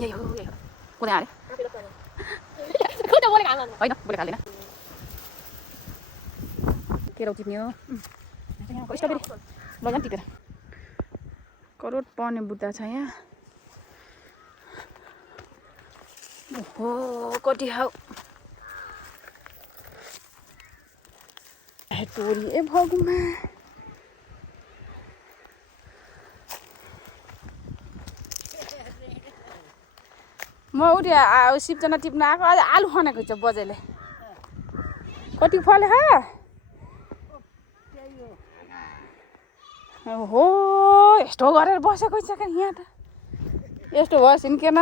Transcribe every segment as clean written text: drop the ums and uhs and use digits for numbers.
यही हो कुनै हाले होइन बोले हाल्दैन केराउ टिप्ने हो यहाँको स्ट्रबेरी लैजाउँ टिपेर करोड पर्ने बुट्टा छ यहाँ ओहो कति खाऊ तोरी ए भगुमा म उठे सिप्जना टिप्न आएको आज आलु खनेको छ बजेले कति फल्यो खा हो यस्तो गरेर बसेको छ क्या यहाँ त यस्तो भयो सिन्केन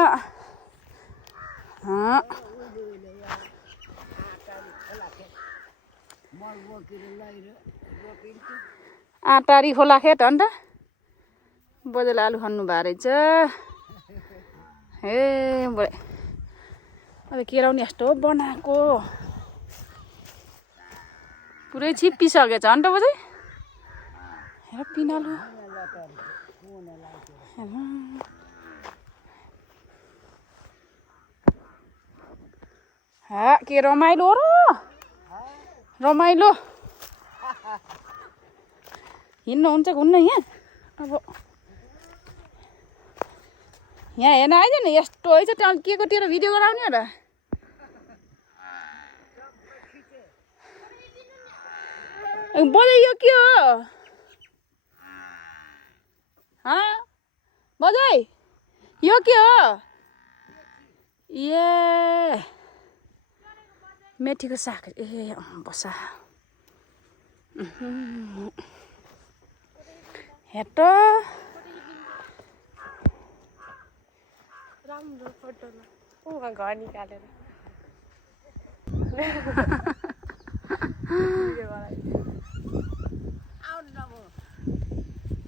आटारी खोला खेत अन्त बजेले आलु खन्नु भएको रहेछ हे बडे अब केराउनी यस्तो बनाएको पुरै छिप्पिसकेछ अन्त बजे हेर पिनालु के रमाइलो र रमाइलो हिँड्नु हुन्छ हुन्न यहाँ अब यहाँ हेर्न आइज नि यस्तो है त्यहाँ के को तेरो भिडियो गराउने र बजे यो के हो बजे यो के हो ए मेथीको साग ए बसा हेट राम्रो फोटोमा घर निकालेर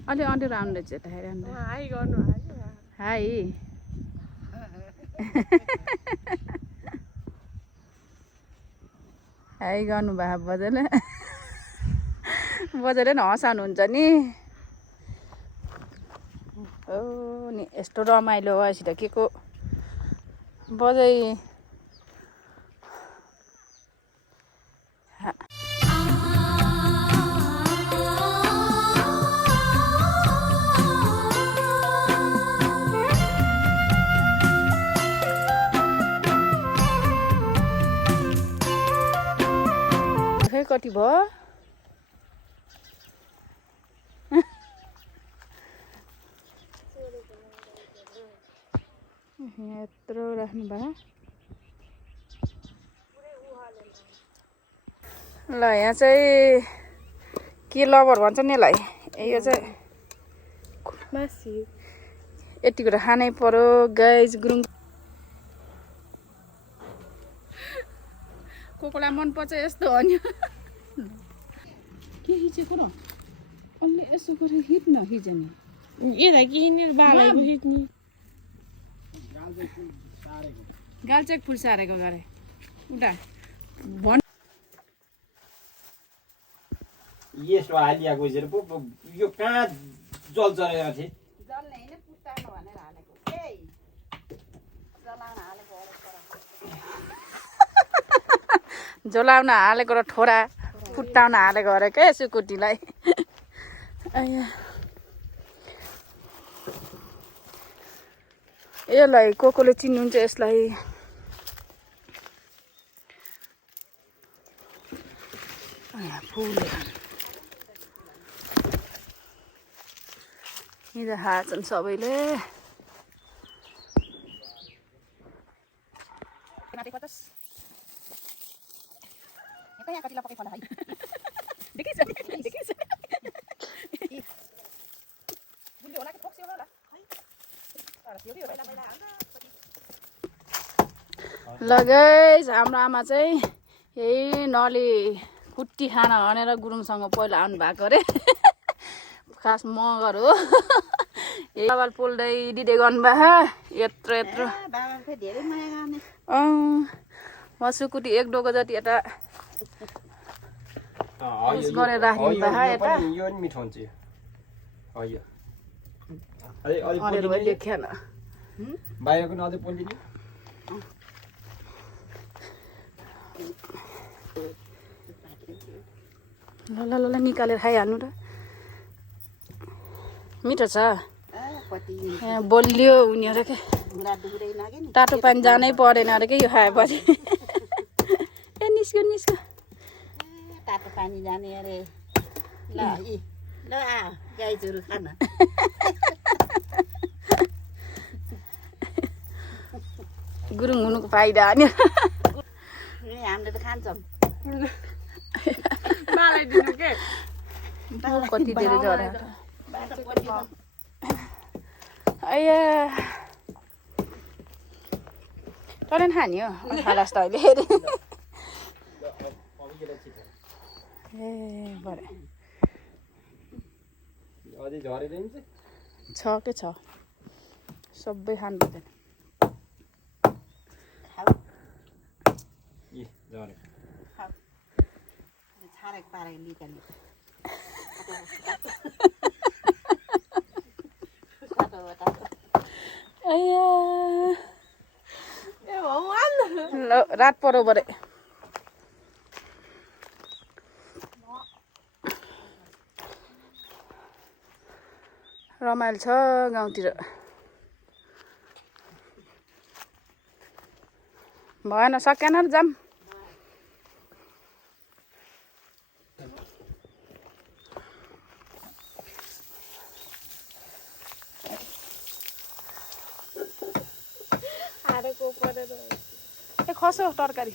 अलि अँध्यारो आउनु रहेछ यता हेर हाई गर्नु हाई हाई गर्नु भयो बजारले बजारले नि हँसाउनुहुन्छ नि हो नि यस्तो रमाइलो भएपछि त के को बजाइ कति भयो यत्रो राख्नु भयो ल यहाँ चाहिँ के लबर भन्छ नि यसलाई यो चाहिँ मासी यतिको त खानै पर्यो गाइज गुरुङ कोकोलाई मन पर्छ यस्तो हो नि के हिचेको र अलि यसो गरेर हिँड्न हिजनी यता किनेर बालेको हिँड्ने गालचेक फुल सारेको गरे उता भन यसो हालिया गइसकेर पो यो कहाँ जल चलेको थिए जल्ने हैन पुस्ताउनु भनेर हालेको ए जलाउन हालेको जलाउन हालेको र ठोरा फुटाउन हालेको अरे के सुकुटीलाई यसलाई कोले चिन्नुहुन्छ यसलाई फुल हिजो हाल्छन् सबैले ल गाइस हाम्रो आमा चाहिँ यही नली कुट्टी खाना भनेर गुरुङसँग पहिला आउनु भएको अरे खास मगर हो बाबाल पोल्दै दिँदै गर्नुभएको यत्रो यत्रो म सुकुटी एक डोको जति यता गरेर राखिदिनु भएको यता यो नि मिठो हुन्छ यो देखेन बाहिरको नदै पोलिदिने ल ल ल ल निकालेर खाइहाल्नु र मिठो छ बलियो उनीहरू के तातो पानी जानै परेन अरे के यो खाएपछि ए निस्क्यो निस्क्यो तातो पानी जाने अरे ल यी ल आ गाई जोरु खान गुरुङ हुनुको फाइदा अनि हामीले त खान्छौँ बालाई दिनु के कति धेरै झरे अया तँले नि खाने हो खालास् त अहिले ए बरे अझै झरेर नि छ के छ सबै खानु पर्दैन ए झरे छारेको पारेको निकाल्नु अया ए भगवान ल रात परो बरे रमाइलो छ गाउँतिर भएन सकेन र जाम हारेको परेर ए खस्यो तरकारी